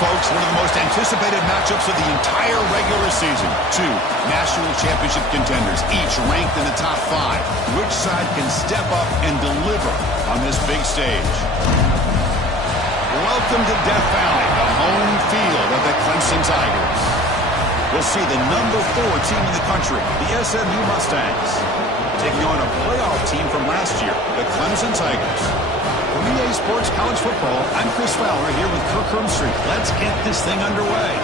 folks, one of the most anticipated matchups of the entire regular season. Two national championship contenders, each ranked in the top 5. Which side can step up and deliver on this big stage? Welcome to Death Valley, the home field of the Clemson Tigers. We'll see the number 4 team in the country, the SMU Mustangs, taking on a playoff team from last year, the Clemson Tigers. From EA Sports College Football, I'm Chris Fowler here with Kirk Herbstreit. Let's get this thing underway.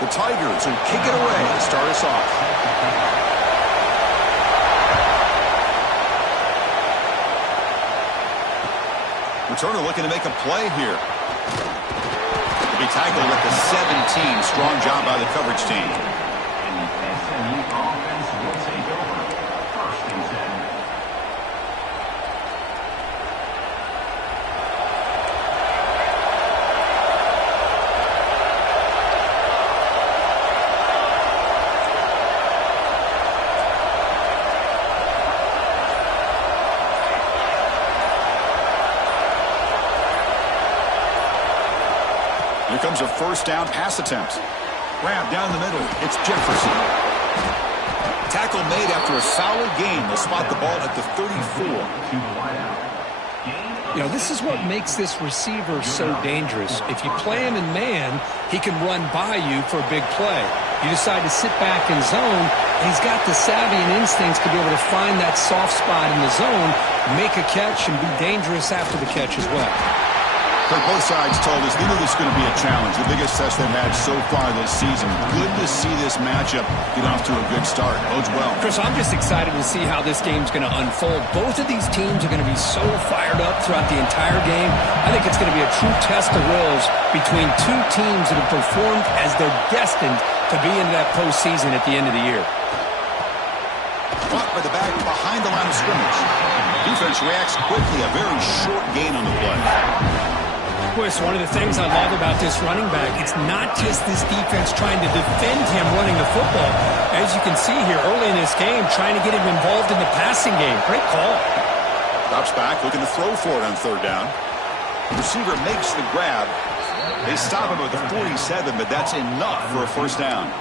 The Tigers will kick it away to start us off. Returner looking to make a play here. To be tackled at the 17. Strong job by the coverage team. And the SMU offense will take over. 1st and 10. Here comes a first down pass attempt. Grab down the middle. It's Jefferson. Tackle made after a solid gain. They'll spot the ball at the 34. You know, this is what makes this receiver so dangerous. If you play him in man, he can run by you for a big play. You decide to sit back in zone, and he's got the savvy and instincts to be able to find that soft spot in the zone, make a catch, and be dangerous after the catch as well. Both sides told us they knew this was going to be a challenge, the biggest test they've had so far this season. Good to see this matchup get off to a good start. Bodes well. Chris, I'm just excited to see how this game's going to unfold. Both of these teams are going to be so fired up throughout the entire game. I think it's going to be a true test of wills between two teams that have performed as they're destined to be into that postseason at the end of the year. Caught by the back behind the line of scrimmage. Defense reacts quickly. A very short gain on the play. Chris, one of the things I love about this running back, it's not just this defense trying to defend him running the football. As you can see here early in this game, trying to get him involved in the passing game. Great call. Drops back, looking to throw for it on 3rd down. The receiver makes the grab. They stop him at the 47, but that's enough for a first down.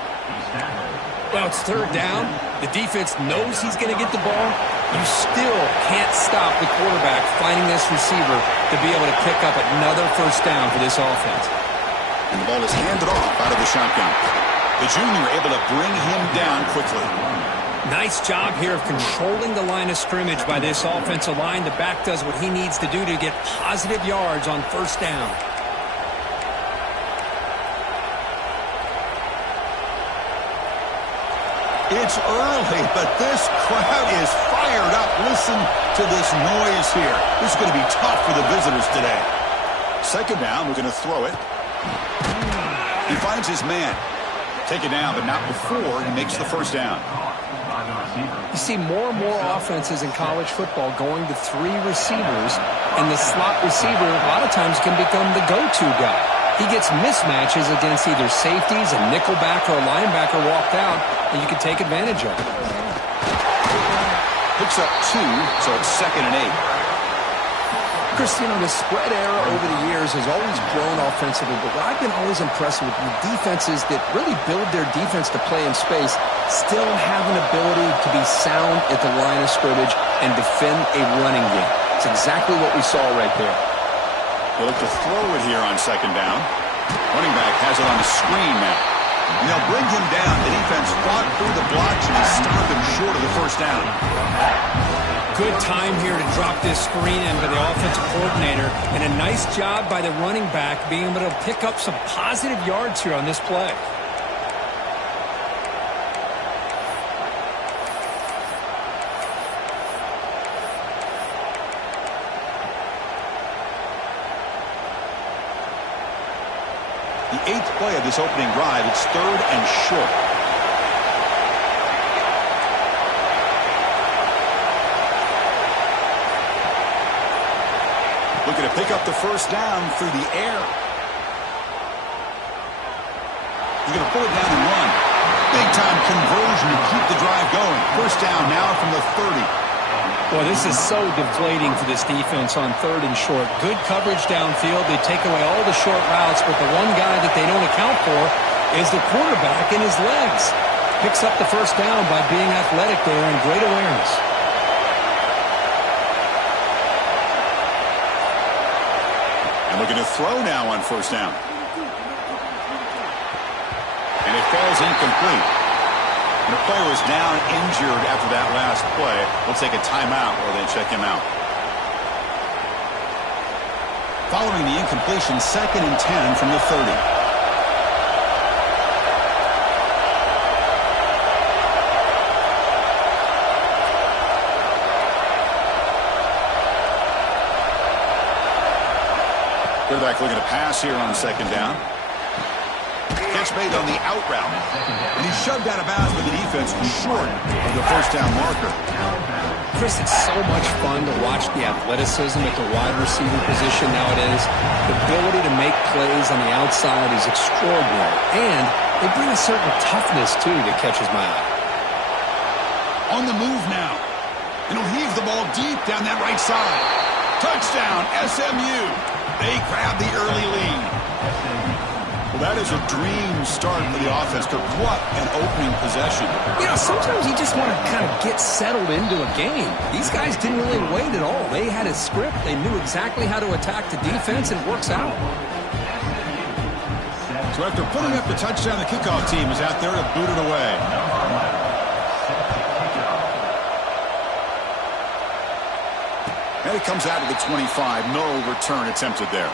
Well, it's 3rd down. The defense knows he's going to get the ball. You still can't stop the quarterback finding this receiver to be able to pick up another first down for this offense. And the ball is handed off out of the shotgun. The junior able to bring him down quickly. Nice job here of controlling the line of scrimmage by this offensive line. The back does what he needs to do to get positive yards on first down. It's early, but this crowd is fired up. Listen to this noise here. This is going to be tough for the visitors today. 2nd down, we're going to throw it. He finds his man. Take it down, but not before he makes the first down. You see more and more offenses in college football going to 3 receivers, and the slot receiver a lot of times can become the go-to guy. He gets mismatches against either safeties, a nickelback, or a linebacker walked out, and you can take advantage of it. Picks up 2, so it's 2nd and 8. Chris, you know, the spread era over the years has always grown offensively, but what I've been always impressed with defenses that really build their defense to play in space still have an ability to be sound at the line of scrimmage and defend a running game. It's exactly what we saw right there. They look to throw it here on 2nd down. Running back has it on the screen now. And they'll bring him down. The defense fought through the blocks and they stopped him short of the first down. Good time here to drop this screen in by the offensive coordinator, and a nice job by the running back being able to pick up some positive yards here on this play. The 8th play of this opening drive, it's 3rd and short. Looking to pick up the first down through the air. He's going to pull it down and run. Big-time conversion to keep the drive going. First down now from the 30. Well, this is so deflating for this defense on 3rd and short. Good coverage downfield. They take away all the short routes, but the one guy that they don't account for is the quarterback and his legs. Picks up the first down by being athletic there and great awareness. And looking to throw now on first down. And it falls incomplete. And the player was down injured after that last play. We'll take a timeout or they check him out. Following the incompletion, 2nd and 10 from the 30. Quarterback looking to pass here on 2nd down. Catch made on the out route. And he's shoved out of bounds with the defense short of the first down marker. Chris, it's so much fun to watch the athleticism at the wide receiver position nowadays. The ability to make plays on the outside is extraordinary. And they bring a certain toughness, too, that catches my eye. On the move now. And he'll heave the ball deep down that right side. Touchdown, SMU. They grab the early lead. Well, that is a dream start for the offense. What an opening possession. You know, sometimes you just want to kind of get settled into a game. These guys didn't really wait at all. They had a script. They knew exactly how to attack the defense, and it works out. So after putting up the touchdown, the kickoff team is out there to boot it away. And it comes out to the 25. No return attempted there.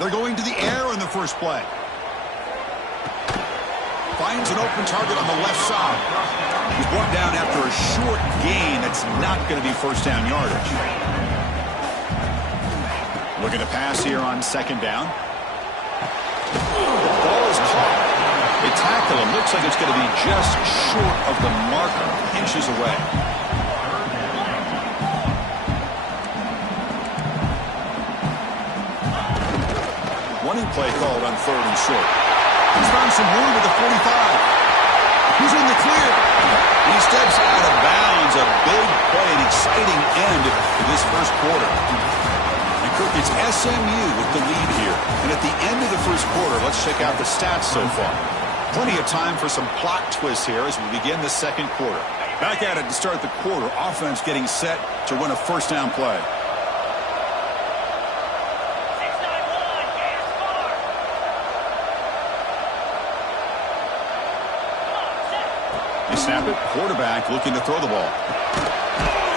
They're going to the air on the first play. Finds an open target on the left side. He's brought down after a short gain. That's not going to be first down yardage. Looking to pass here on 2nd down. The ball is caught. They tackle him. Looks like it's going to be just short of the marker, inches away. Running play called on 3rd and short. He's found some room at the 45. He's in the clear. He steps out of bounds. A big play, an exciting end to this first quarter. And Kirk, it's SMU with the lead here. And at the end of the first quarter, let's check out the stats so far. Plenty of time for some plot twists here as we begin the second quarter. Back at it to start the quarter. Offense getting set to run a first down play. Snap it. Quarterback looking to throw the ball.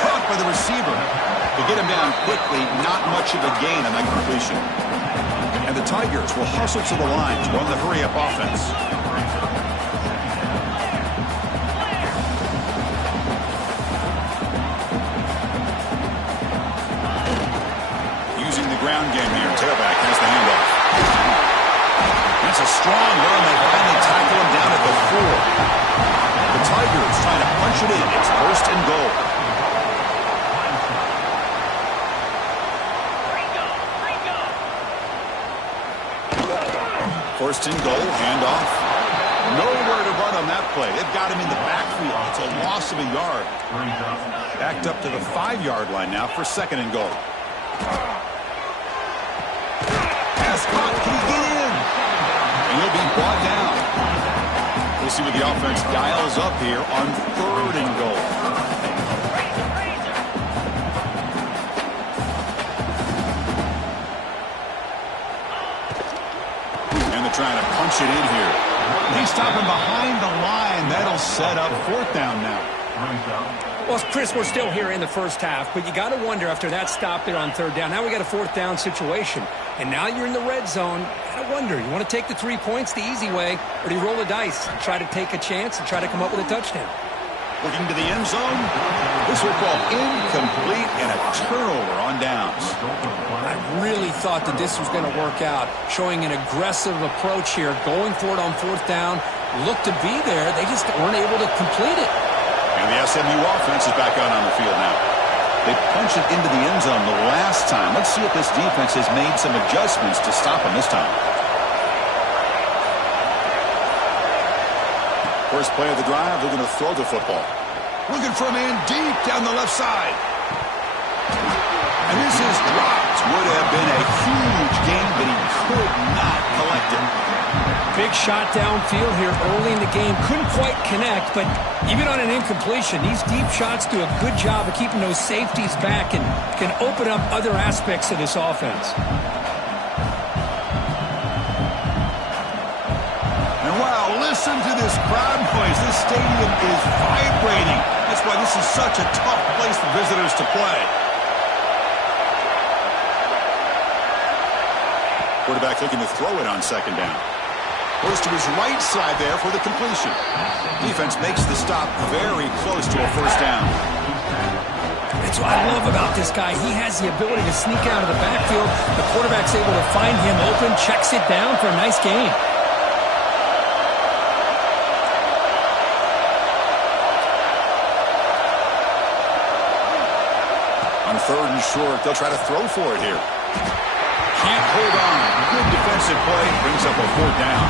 Caught by the receiver. To get him down quickly, not much of a gain on that completion. And the Tigers will hustle to the line to run the hurry-up offense. Using the ground game here. Tailback has the handoff. That's a strong run. They finally tackle him down at the 4. The Tigers trying to punch it in. It's 1st and goal. First and goal, handoff. Nowhere to run on that play. They've got him in the backfield. It's a loss of a yard. Backed up to the 5-yard line now for 2nd and goal. Pass caught. Can he get in? And he'll be brought down. We'll see what the offense dials up here on 3rd and goal. And they're trying to punch it in here. They stop him behind the line. That'll set up 4th down now. Well, Chris, we're still here in the first half, but you got to wonder after that stop there on third down. Now we got a fourth down situation, and now you're in the red zone. You got to wonder, you want to take the 3 points the easy way, or do you roll the dice and try to take a chance and try to come up with a touchdown? Looking to the end zone. This will call incomplete and a turnover on downs. I really thought that this was going to work out, showing an aggressive approach here, going for it on fourth down. Looked to be there. They just weren't able to complete it. And the SMU offense is back out on the field now. They punched it into the end zone the last time. Let's see if this defense has made some adjustments to stop them this time. First play of the drive, they're going to throw the football. Looking for a man deep down the left side. And this is dropped. Would have been a huge gain, but he could not collect it. Big shot downfield here early in the game. Couldn't quite connect, but even on an incompletion, these deep shots do a good job of keeping those safeties back and can open up other aspects of this offense. And wow, listen to this crowd noise. This stadium is vibrating. That's why this is such a tough place for visitors to play. Quarterback looking to throw it on second down. Goes to his right side there for the completion. Defense makes the stop very close to a first down. That's what I love about this guy. He has the ability to sneak out of the backfield. The quarterback's able to find him open, checks it down for a nice gain. On third and short, they'll try to throw for it here. Can't hold on. Good defensive play. Brings up a fourth down.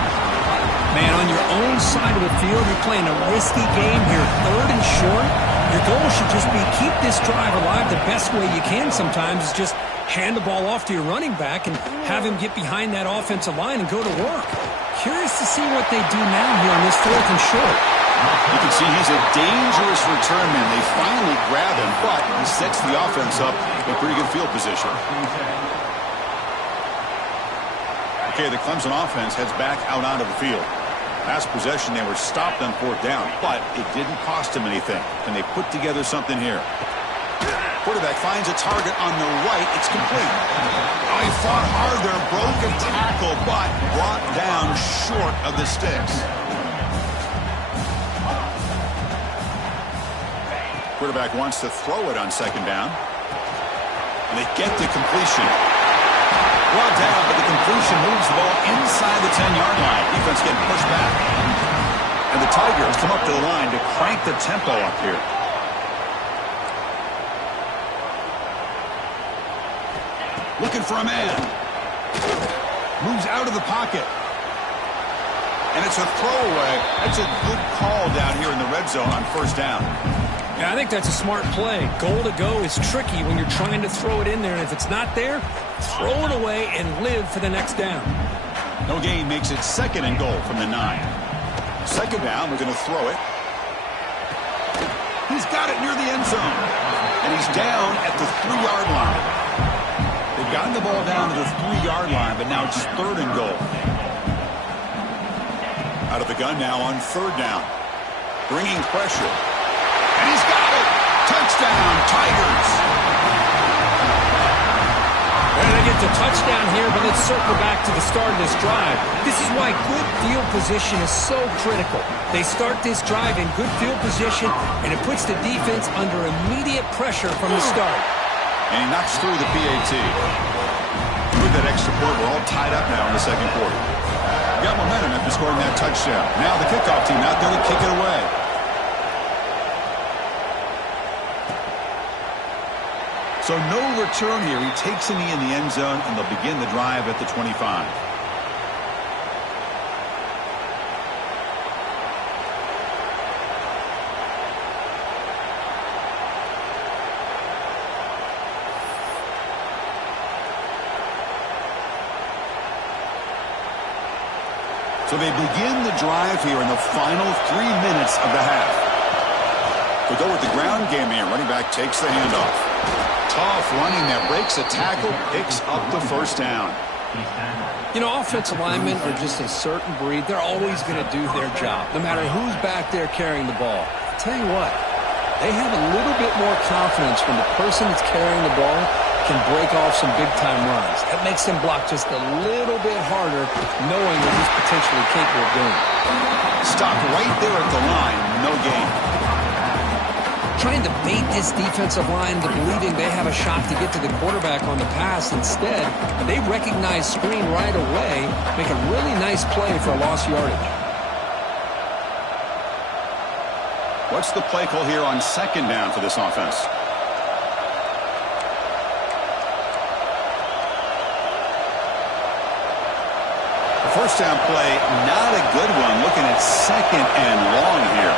Man, on your own side of the field, you're playing a risky game here. Third and short. Your goal should just be keep this drive alive the best way you can sometimes is just hand the ball off to your running back and have him get behind that offensive line and go to work. Curious to see what they do now here on this fourth and short. You can see he's a dangerous return man. They finally grab him, but he sets the offense up in pretty good field position. Okay, the Clemson offense heads back out onto the field. Last possession, they were stopped on fourth down, but it didn't cost them anything. Can they put together something here? Quarterback finds a target on the right. It's complete. Oh, he fought hard there, broke a tackle, but brought down short of the sticks. Quarterback wants to throw it on second down. And they get the completion. Well down, but the completion moves the ball inside the 10-yard line. Defense getting pushed back. And the Tigers come up to the line to crank the tempo up here. Looking for a man. Moves out of the pocket. And it's a throwaway. That's a good call down here in the red zone on first down. Yeah, I think that's a smart play. Goal to go is tricky when you're trying to throw it in there, and if it's not there, throw it away and live for the next down. No gain makes it second and goal from the 9. Second down, we're going to throw it. He's got it near the end zone, and he's down at the 3-yard line. They've gotten the ball down to the 3-yard line, but now it's third and goal. Out of the gun now on third down. Bringing pressure. And he's got it. Touchdown, Tigers. Well, they get the touchdown here, but let's circle back to the start of this drive. This is why good field position is so critical. They start this drive in good field position, and it puts the defense under immediate pressure from the start. And he knocks through the PAT. With that extra point, we're all tied up now in the second quarter. Got momentum after scoring that touchdown. Now the kickoff team out there to kick it away. So no return here. He takes a knee in the end zone, and they'll begin the drive at the 25. So they begin the drive here in the final 3 minutes of the half. They go with the ground game here. Running back takes the handoff. Tough running that breaks a tackle, picks up the first down. You know, offensive linemen are just a certain breed. They're always going to do their job, no matter who's back there carrying the ball. I'll tell you what, They have a little bit more confidence when the person that's carrying the ball can break off some big-time runs. That makes him block just a little bit harder, knowing that he's potentially capable of doing it. Stopped right there at the line. No gain. Trying to bait this defensive line into believing they have a shot to get to the quarterback on the pass. Instead, they recognize screen right away, make a really nice play for a lost yardage. What's the play call here on second down for this offense? The first down play, not a good one. Looking at second and long here.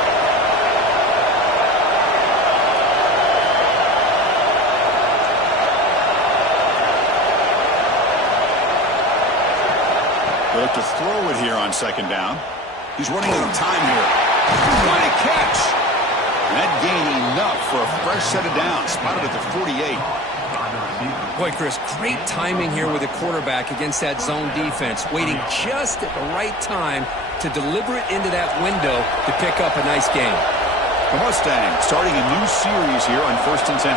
They look to throw it here on second down. He's running out of time here. What a catch! And that gained enough for a fresh set of downs. Spotted at the 48. Boy, Chris, great timing here with the quarterback against that zone defense, waiting just at the right time to deliver it into that window to pick up a nice gain. The Mustangs starting a new series here on 1st and 10.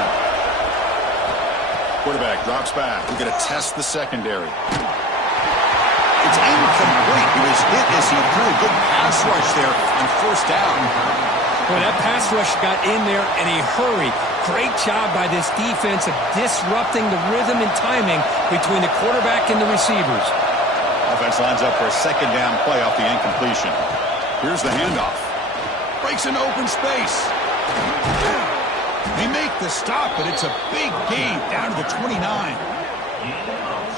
Quarterback drops back. We're going to test the secondary. It's incomplete. He was hit as he threw a good pass rush there on 1st down. Boy, that pass rush got in there in a hurry. Great job by this defense of disrupting the rhythm and timing between the quarterback and the receivers. Offense lines up for a second down play off the incompletion. Here's the handoff. Breaks into open space. They make the stop, but it's a big gain down to the 29.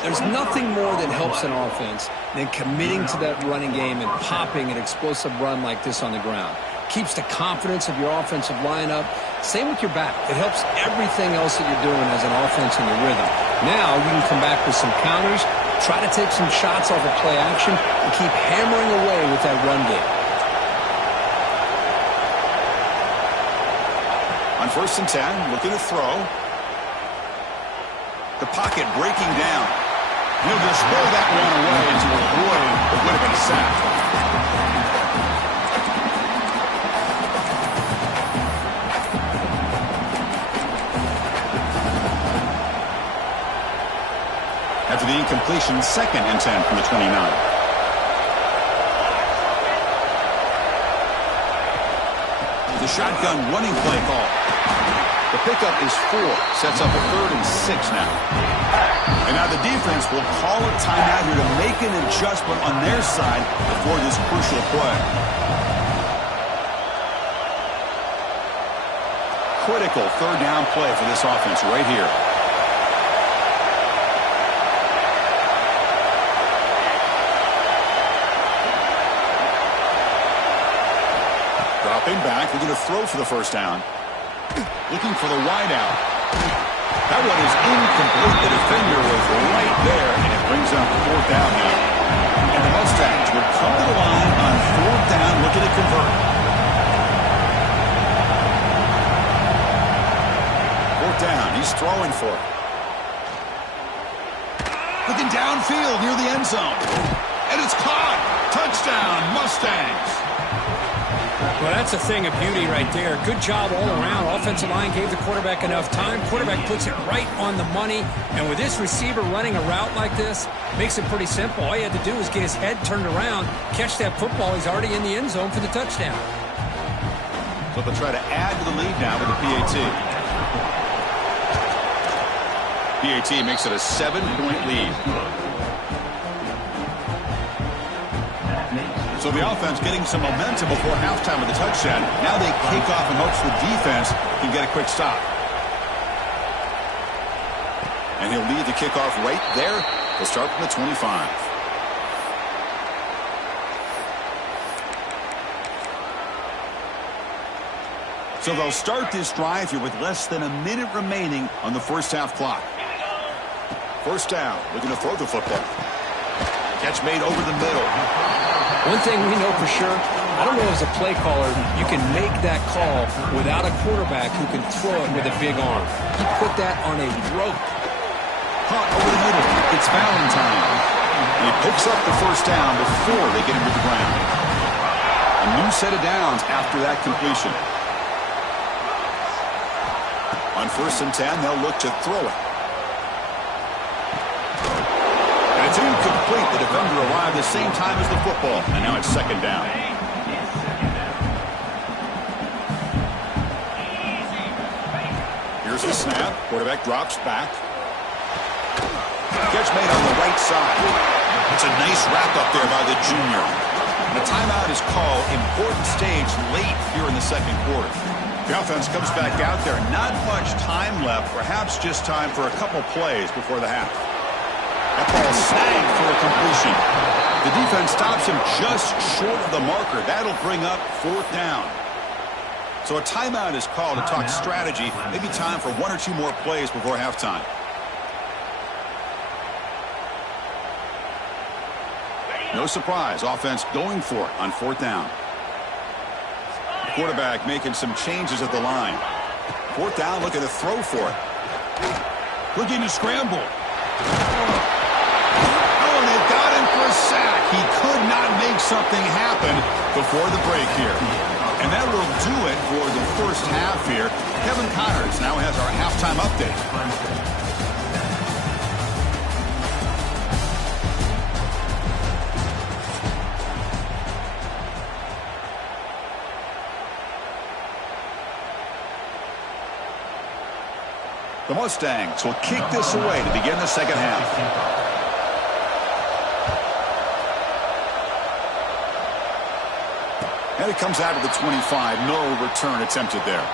There's nothing more that helps an offense than committing to that running game and popping an explosive run like this on the ground. Keeps the confidence of your offensive lineup. Same with your back. It helps everything else that you're doing as an offense in the rhythm. Now you can come back with some counters, try to take some shots off of play action, and keep hammering away with that run game. On 1st and 10, looking to throw. The pocket breaking down. He'll just throw that one away into a void that would have been a sack. After the incompletion, 2nd and 10 from the 29. The shotgun running play call. The pickup is 4. Sets up a 3rd and 6 now. And now the defense will call a timeout here to make an adjustment on their side before this crucial play. Critical 3rd down play for this offense right here. Dropping back, we're going to throw for the 1st down. Looking for the wide out. That one is incomplete. The defender was right there, and it brings up 4th down now. And the Mustangs would come to the line on 4th down, looking to convert. 4th down, he's throwing for it. Looking downfield near the end zone. And it's caught. Touchdown, Mustangs. Well, that's a thing of beauty right there. Good job all around. Offensive line gave the quarterback enough time. Quarterback puts it right on the money. And with this receiver running a route like this, makes it pretty simple. All you had to do was get his head turned around, catch that football. He's already in the end zone for the touchdown. So they'll try to add to the lead now with the PAT. PAT makes it a 7-point lead. So the offense getting some momentum before halftime with the touchdown. Now they kick off in hopes the defense can get a quick stop. And he'll lead the kickoff right there. They'll start from the 25. So they'll start this drive here with less than a minute remaining on the 1st half clock. 1st down, looking to throw the football. Catch made over the middle. One thing we know for sure, I don't know as a play caller, you can make that call without a quarterback who can throw it with a big arm. He put that on a rope. Caught over the middle. It's Valentine. And he picks up the 1st down before they get him to the ground. A new set of downs after that completion. On 1st and 10, they'll look to throw it. And it's incomplete. The defender arrived the same time as the football. And now it's 2nd down. Here's the snap. Quarterback drops back. Catch made on the right side. It's a nice wrap up there by the junior. And a timeout is called. Important stage late here in the 2nd quarter. The offense comes back out there. Not much time left. Perhaps just time for a couple plays before the half. That ball snagged for a completion. The defense stops him just short of the marker. That'll bring up 4th down. So a timeout is called to talk strategy. Maybe time for 1 or 2 more plays before halftime. No surprise, offense going for it on 4th down. The quarterback making some changes at the line. 4th down, looking to throw for it. Looking to scramble. Oh, and they've got him for a sack. He could not make something happen before the break here. And that will do it for the first half here. Kevin Connors now has our halftime update. The Mustangs will kick this away to begin the 2nd half. And it comes out of the 25. No return attempted there.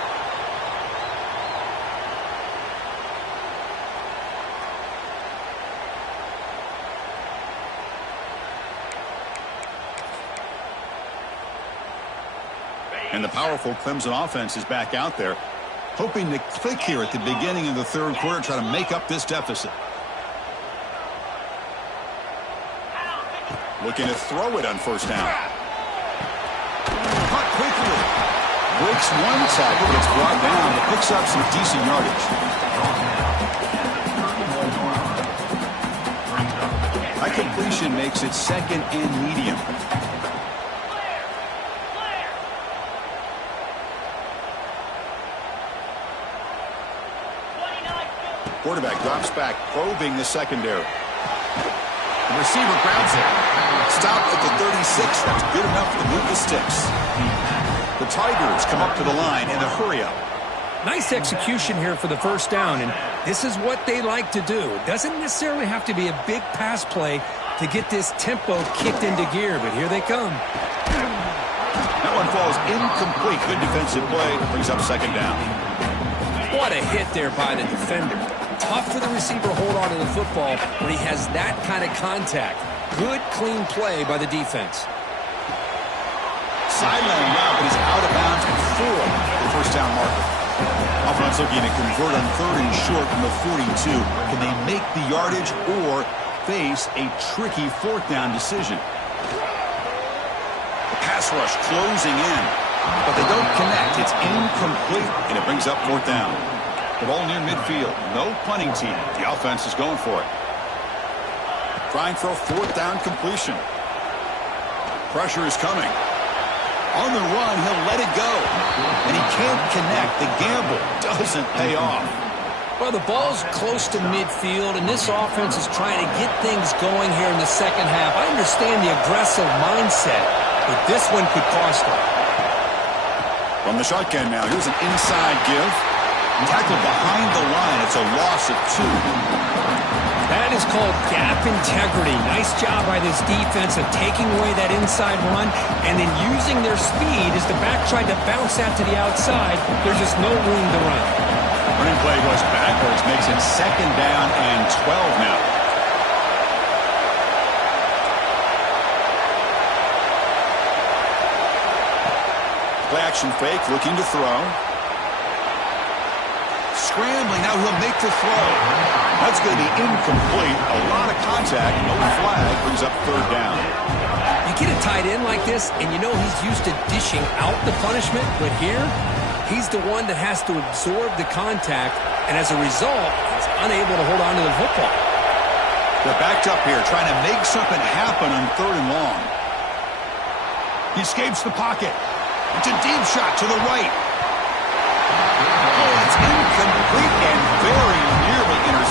And the powerful Clemson offense is back out there, hoping to click here at the beginning of the 3rd quarter, try to make up this deficit. Looking to throw it on 1st down. Caught quickly. Breaks 1 tackle, gets brought down, but picks up some decent yardage. High completion makes it 2nd and medium. Quarterback drops back, probing the secondary. The receiver grabs it. Stopped at the 36. That's good enough to move the sticks. The Tigers come up to the line in a hurry-up. Nice execution here for the 1st down, and this is what they like to do. It doesn't necessarily have to be a big pass play to get this tempo kicked into gear, but here they come. That one falls incomplete. Good defensive play. Brings up 2nd down. What a hit there by the defender. Tough for the receiver to hold on to the football when he has that kind of contact. Good, clean play by the defense. Sideline route, but he's out of bounds before the 1st down marker. Offense looking to convert on 3rd and short from the 42. Can they make the yardage or face a tricky 4th down decision? The pass rush closing in, but they don't connect. It's incomplete, and it brings up 4th down. The ball near midfield. No punting team. The offense is going for it. Trying for a 4th down completion. Pressure is coming. On the run, he'll let it go. And he can't connect. The gamble doesn't pay off. Well, the ball's close to midfield, and this offense is trying to get things going here in the 2nd half. I understand the aggressive mindset, but this one could cost them. From the shotgun now, here's an inside give. Tackled behind the line. It's a loss of 2. That is called gap integrity. Nice job by this defense of taking away that inside run and then using their speed as the back tried to bounce out to the outside. There's just no room to run. Running play goes backwards, makes it 2nd down and 12 now. Play action fake, looking to throw. Scrambling, now he'll make the throw. That's going to be incomplete. A lot of contact, no flag, brings up 3rd down. You get a tight end like this, and you know he's used to dishing out the punishment, but here, he's the one that has to absorb the contact, and as a result, he's unable to hold on to the football. They're backed up here, trying to make something happen on 3rd and long. He escapes the pocket. It's a deep shot to the right. Oh, it's incomplete.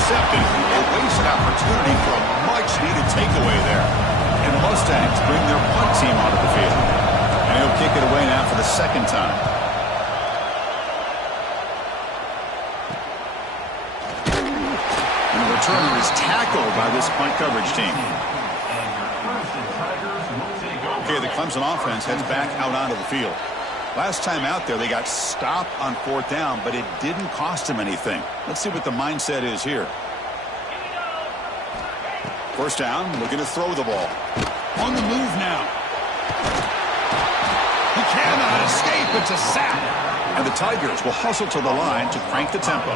intercepted. A wasted opportunity for a much-needed takeaway there. And the Mustangs bring their punt team onto the field. And he'll kick it away now for the second time. And the returner is tackled by this punt coverage team. Okay, the Clemson offense heads back out onto the field. Last time out there, they got stopped on fourth down, but it didn't cost them anything. Let's see what the mindset is here. First down, looking to throw the ball. On the move now. He cannot escape. It's a sack. And the Tigers will hustle to the line to crank the tempo.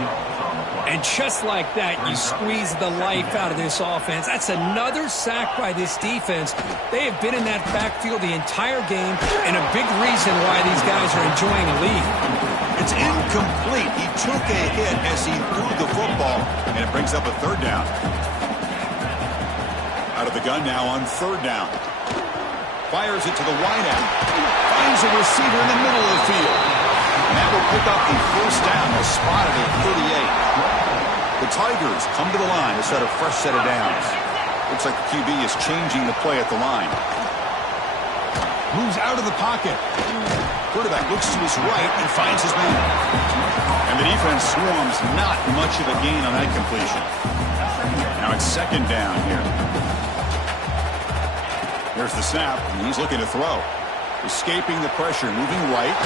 And just like that, you squeeze the life out of this offense. That's another sack by this defense. They have been in that backfield the entire game, and a big reason why these guys are enjoying a lead. It's incomplete. He took a hit as he threw the football, and it brings up a third down. Out of the gun now on third down. Fires it to the wideout. Finds a receiver in the middle of the field. And that will pick up the first down. They're spotted at 38. The Tigers come to the line to set a fresh set of downs. Looks like the QB is changing the play at the line. Moves out of the pocket. Quarterback looks to his right and finds his man. And the defense swarms not much of a gain on that completion. Now it's second down here. There's the snap, and he's looking to throw. Escaping the pressure, moving right.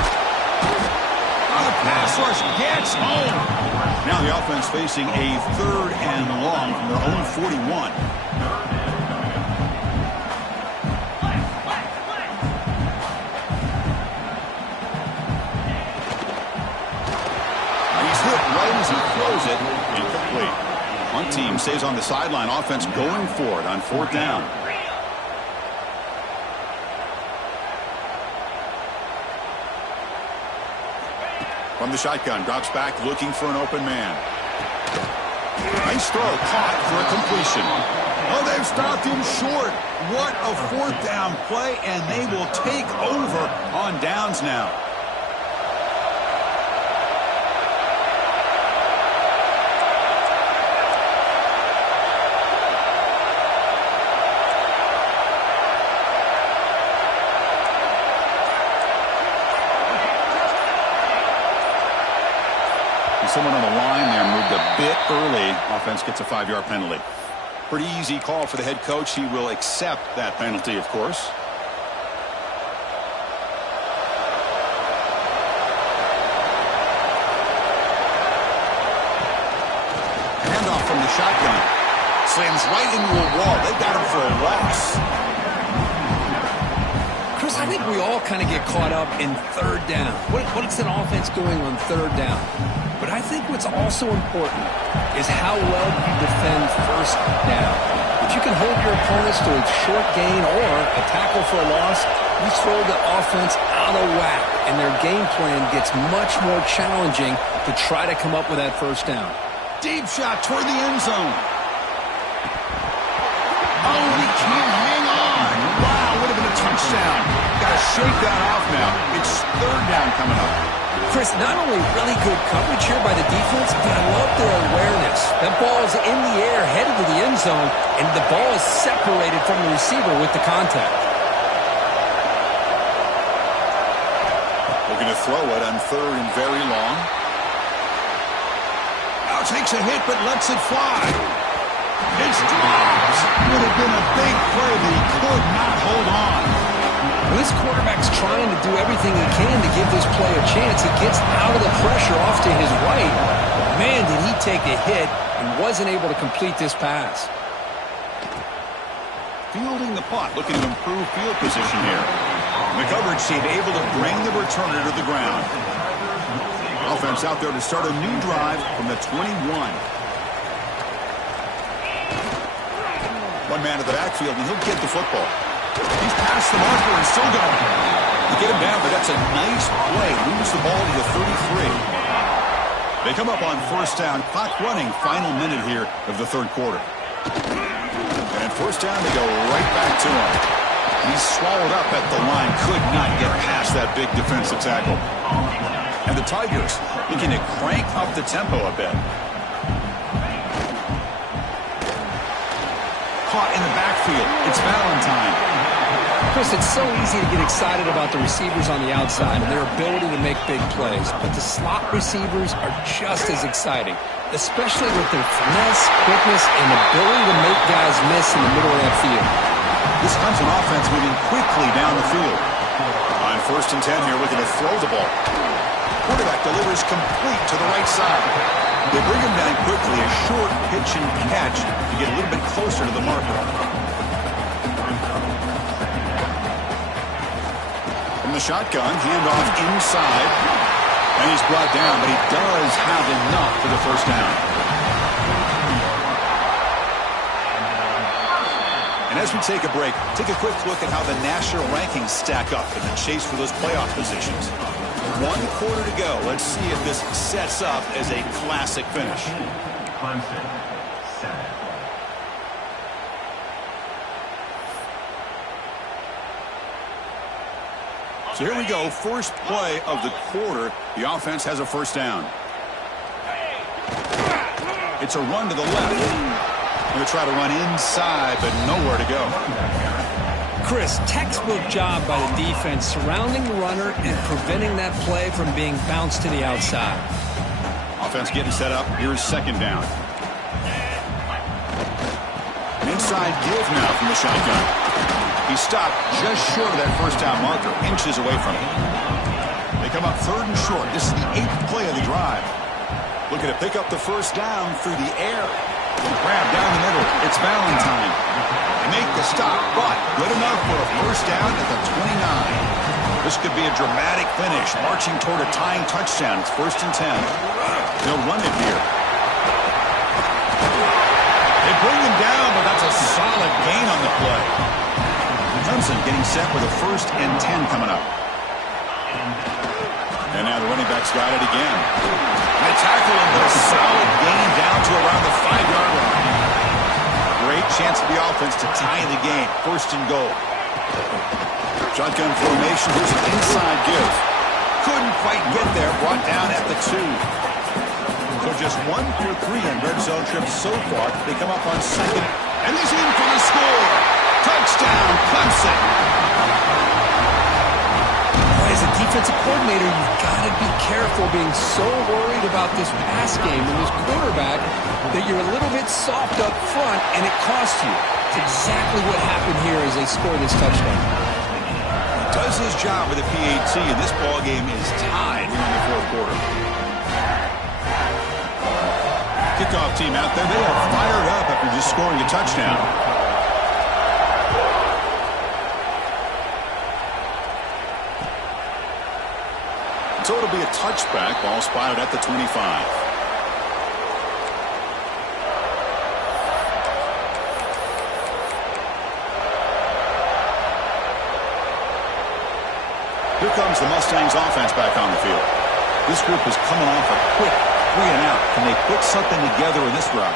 The pass rush gets home. Now the offense facing a third and long from their own 41. He's hit right as he throws it. Incomplete. One team stays on the sideline. Offense going for it on fourth down. From the shotgun, drops back, looking for an open man. Nice throw, caught for a completion. Oh, they've stopped him short. What a fourth down play, and they will take over on downs now. Someone on the line there moved a bit early. Offense gets a 5-yard penalty. Pretty easy call for the head coach. He will accept that penalty, of course. Handoff from the shotgun. Slams right into a wall. They got him for a loss. Chris, I think we all kind of get caught up in third down. What is an offense doing on third down? But I think what's also important is how well you defend first down. If you can hold your opponents to a short gain or a tackle for a loss, you throw the offense out of whack, and their game plan gets much more challenging to try to come up with that first down. Deep shot toward the end zone. Oh, he can't hang on. Wow, would have been a touchdown. Got to shake that off now. It's third down coming up. Chris, not only really good coverage here by the defense, but I love their awareness. That ball is in the air, headed to the end zone, and the ball is separated from the receiver with the contact. Looking to throw it on third and very long. Now takes a hit, but lets it fly. It's dropped. Would have been a big play, but he could not hold on. Well, this quarterback's trying to do everything he can to give this play a chance. He gets out of the pressure off to his right. Man, did he take a hit and wasn't able to complete this pass. Fielding the punt, looking to improve field position here. The coverage team able to bring the returner to the ground. Offense out there to start a new drive from the 21. One man to the backfield, and he'll get the football. He's past the marker and still going. You get him down, but that's a nice play. Moves the ball to the 33. They come up on first down. Clock running. Final minute here of the third quarter. And at first down, they go right back to him. He's swallowed up at the line. Could not get past that big defensive tackle. And the Tigers looking to crank up the tempo a bit. caught in the backfield. It's Valentine. Chris, it's so easy to get excited about the receivers on the outside and their ability to make big plays, but the slot receivers are just as exciting, especially with their finesse, quickness, and ability to make guys miss in the middle of that field. This Clemson offense moving quickly down the field. On 1st and 10 here, looking to throw the ball. Quarterback delivers complete to the right side. They bring him down quickly, a short pitch and catch to get a little bit closer to the marker. From the shotgun, handoff inside. And he's brought down, but he does have enough for the first down. And as we take a break, take a quick look at how the national rankings stack up in the chase for those playoff positions. 1 quarter to go. Let's see if this sets up as a classic finish. Clemson, set. So here we go, first play of the quarter. The offense has a first down. It's a run to the left. Going to try to run inside, but nowhere to go. Chris, textbook job by the defense surrounding the runner and preventing that play from being bounced to the outside. Offense getting set up. Here's second down. An inside give now from the shotgun. He stopped just short of that first down marker, inches away from it. They come up 3rd and short. This is the 8th play of the drive. Looking to pick up the first down through the air. Grab down the middle. It's Valentine. They make the stop, but good enough for a first down at the 29. This could be a dramatic finish, marching toward a tying touchdown. It's 1st and 10. They'll run it here. They bring him down, but that's a solid gain on the play. Clemson getting set with a 1st and 10 coming up. And now the running back's got it again. And they tackle him with a solid gain down to around the 5-yard line. Great chance for the offense to tie the game. 1st and goal. Shotgun formation. Here's an inside give. Couldn't quite get there. Brought down at the 2. So just 1 for 3 on red zone trips so far. They come up on 2nd. And he's in for the score. Touchdown, Clemson. As a defensive coordinator, you've got to be careful being so worried about this pass game and this quarterback that you're a little bit soft up front and it costs you. It's exactly what happened here as they score this touchdown. Does his job with the PAT, and this ball game is tied here in the 4th quarter. Kickoff team out there, they are fired up after just scoring a touchdown. So it'll be a touchback. Ball spotted at the 25. Here comes the Mustangs offense back on the field. This group is coming off a quick 3-and-out. Can they put something together in this drive?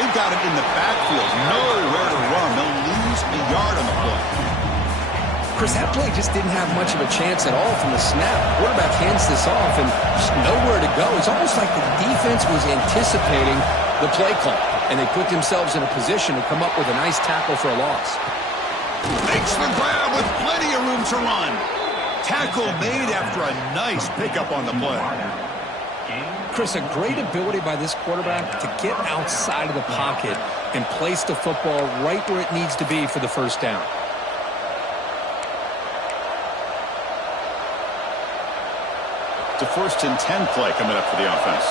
They've got it in the backfield. Nowhere to run. They'll lose a yard on the play. Chris, that play just didn't have much of a chance at all from the snap. Quarterback hands this off and just nowhere to go. It's almost like the defense was anticipating the play call, and they put themselves in a position to come up with a nice tackle for a loss. Makes the grab with plenty of room to run. Tackle made after a nice pickup on the play. Chris, a great ability by this quarterback to get outside of the pocket and place the football right where it needs to be for the first down. It's a 1st and 10 play coming up for the offense.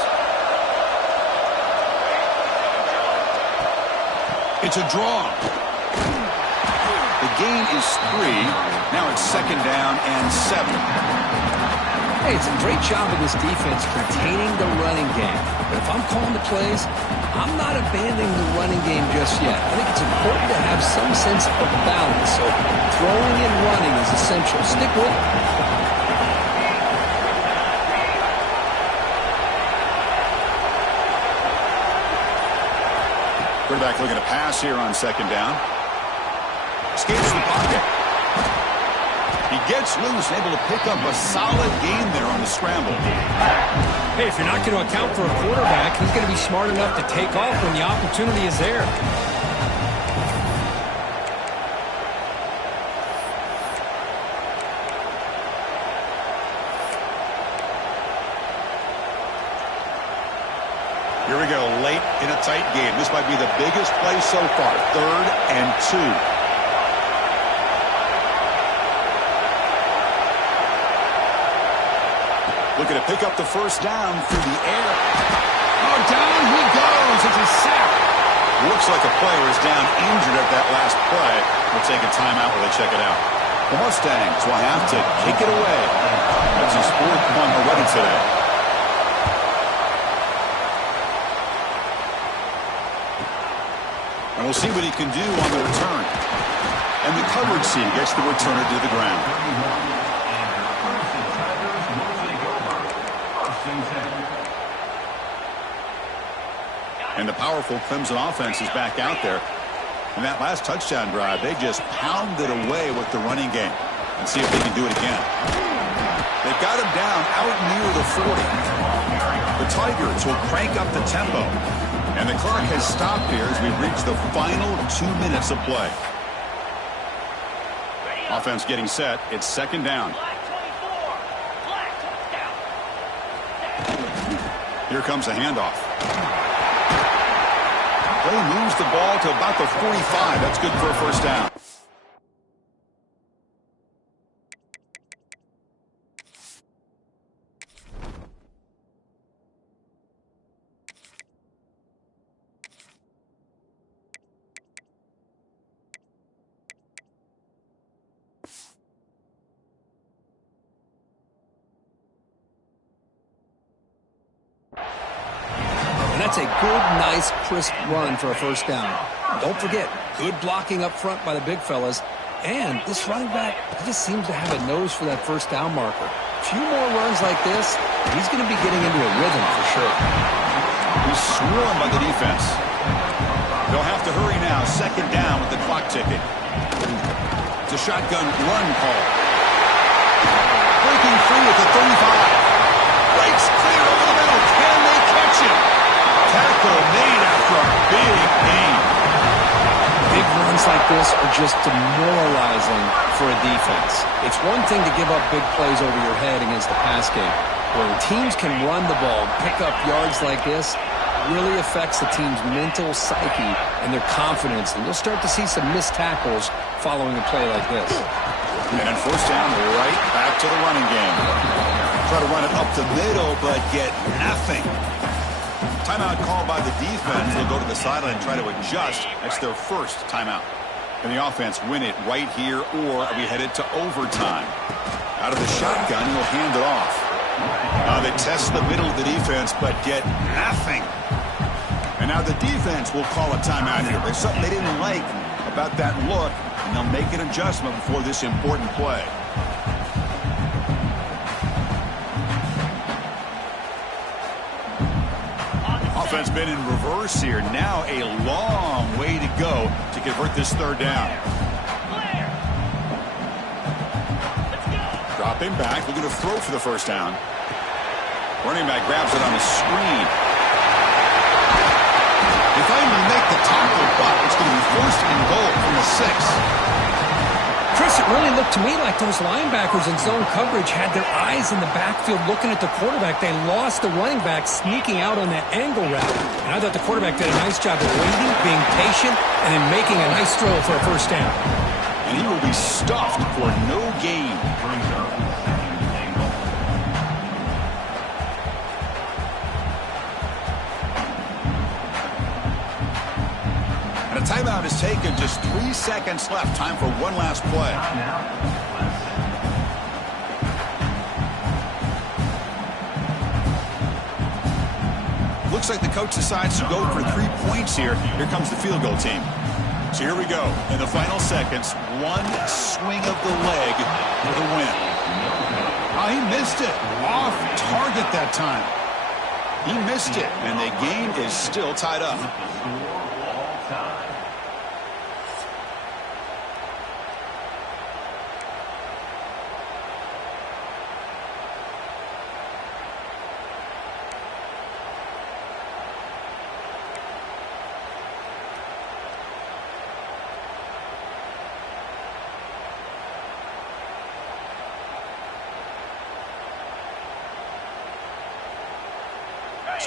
It's a draw. The gain is 3. Now it's 2nd down and 7. Hey, it's a great job of this defense containing the running game. But if I'm calling the plays, I'm not abandoning the running game just yet. I think it's important to have some sense of balance. So throwing and running is essential. Stick with it. Quarterback looking to pass here on 2nd down. Escapes the pocket. He gets loose and able to pick up a solid gain there on the scramble. Hey, if you're not going to account for a quarterback, he's going to be smart enough to take off when the opportunity is there. Here we go, late in a tight game. This might be the biggest play so far. 3rd and 2. Looking to pick up the first down through the air. Oh, down he goes. It's a sack. Looks like a player is down injured at that last play. We'll take a timeout while they check it out. The Mustangs will have to kick it away. That's his 4th punt already today. And we'll see what he can do on the return. And the coverage team gets the returner to the ground. And the powerful Clemson offense is back out there. And that last touchdown drive, they just pounded away with the running game. And see if they can do it again. They've got him down out near the 40. The Tigers will crank up the tempo. And the clock has stopped here as we reach the final 2 minutes of play. Offense getting set. It's 2nd down. Here comes a handoff. Play moves the ball to about the 45. That's good for a first down. That's a good, nice, crisp run for a first down. Don't forget, good blocking up front by the big fellas. And this running back, he just seems to have a nose for that first down marker. A few more runs like this, he's going to be getting into a rhythm for sure. He's swarmed by the defense. They'll have to hurry now. 2nd down with the clock ticking. It's a shotgun run call. Breaking free at the 35. Breaks clear over the middle. Can they catch him? Tackle made after a big gain. Big runs like this are just demoralizing for a defense. It's one thing to give up big plays over your head against the pass game. When teams can run the ball, pick up yards like this, really affects the team's mental psyche and their confidence. And you'll start to see some missed tackles following a play like this. And then first down, right back to the running game. Try to run it up the middle, but get nothing. Timeout called by the defense. They'll go to the sideline and try to adjust. That's their first timeout. Can the offense win it right here, or are we headed to overtime? Out of the shotgun, he'll hand it off. Now they test the middle of the defense, but get nothing. And now the defense will call a timeout here. There's something they didn't like about that look, and they'll make an adjustment before this important play. Offense been in reverse here. Now a long way to go to convert this 3rd down. Dropping back, looking to throw for the first down. Running back grabs it on the screen. If I even make the tackle, but it's going to be 1st and goal from the 6. Chris, it really looked to me like those linebackers in zone coverage had their eyes in the backfield looking at the quarterback. They lost the running back sneaking out on that angle route. And I thought the quarterback did a nice job of waiting, being patient, and then making a nice throw for a first down. And he will be stuffed for no gain. And a timeout is taken. Just 3 seconds left. Time for one last play. Looks like the coach decides to go for 3 points here. Here comes the field goal team. So here we go. In the final seconds, one swing of the leg for the win. Oh, he missed it. Off target that time. He missed it, and the game is still tied up.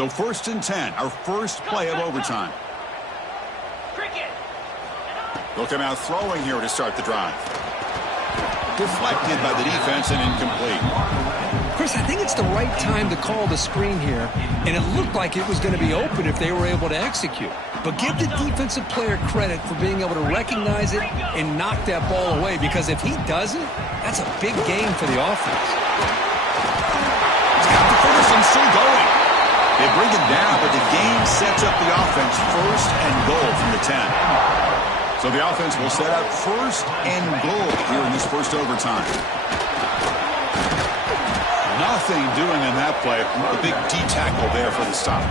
So 1st and 10, our first play of overtime. They'll come out throwing here to start the drive. Deflected by the defense and incomplete. Chris, I think it's the right time to call the screen here, and it looked like it was going to be open if they were able to execute. But give the defensive player credit for being able to recognize it and knock that ball away, because if he doesn't, that's a big gain for the offense. He's got the first and still going. They bring him down, but the game sets up the offense 1st and goal from the 10. So the offense will set up 1st and goal here in this first overtime. Nothing doing in that play. The big D-tackle there for the stop.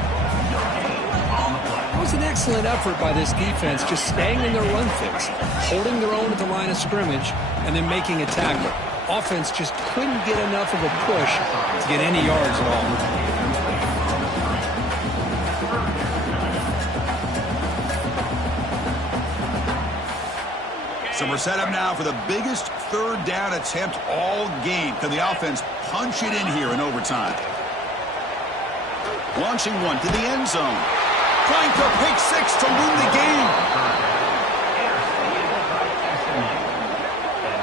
It was an excellent effort by this defense, just staying in their run fix, holding their own at the line of scrimmage, and then making a tackle. Offense just couldn't get enough of a push to get any yards at all. So we're set up now for the biggest 3rd down attempt all game. Can the offense punch it in here in overtime? Launching one to the end zone. Trying for pick 6 to win the game.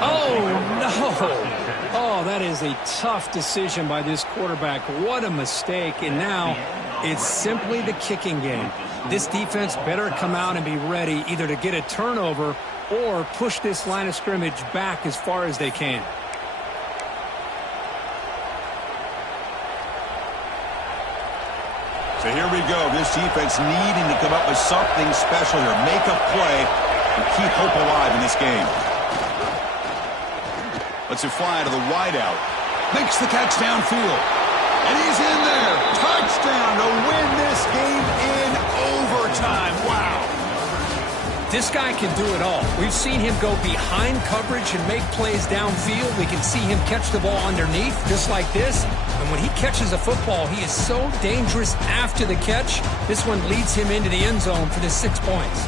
Oh, no. Oh, that is a tough decision by this quarterback. What a mistake. And now it's simply the kicking game. This defense better come out and be ready either to get a turnover or push this line of scrimmage back as far as they can. So here we go. This defense needing to come up with something special here. Make a play and keep hope alive in this game. Lets it fly to the wideout. Makes the catch downfield. And he's in there. Touchdown to win this game in overtime. Wow. This guy can do it all. We've seen him go behind coverage and make plays downfield. We can see him catch the ball underneath, just like this. And when he catches a football, he is so dangerous after the catch. This one leads him into the end zone for the 6 points.